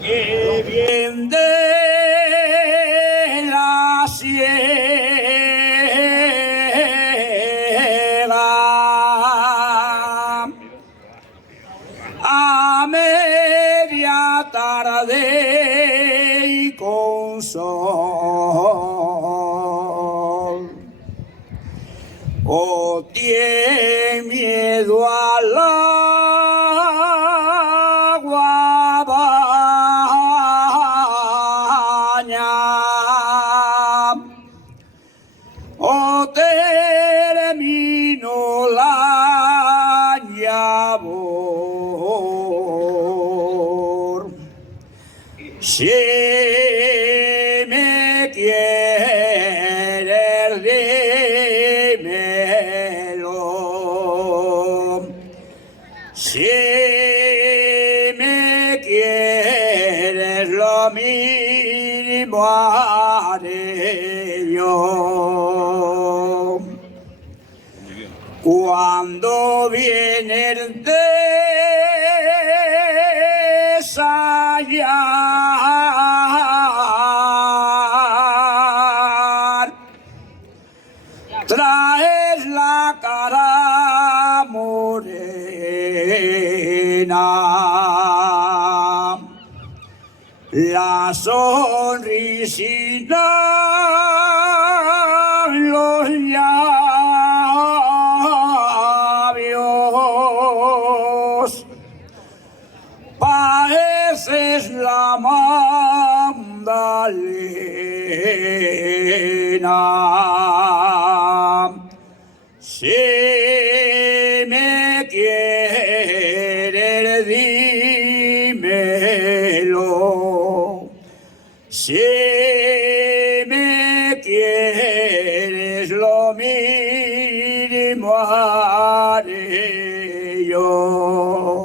que bien de la sierra a media tarde y con sol. Oh, tiene miedo al agua baña. Oh, termino la labor. Si me quieres, dímelo. Si me quieres, lo mínimo haré yo. Cuando vienes de ensayar, traes la cara morena, la sonrisita, los labios, pareces la Magdalena. Si me quieres, dímelo. Si me quieres, lo mínimo haré yo.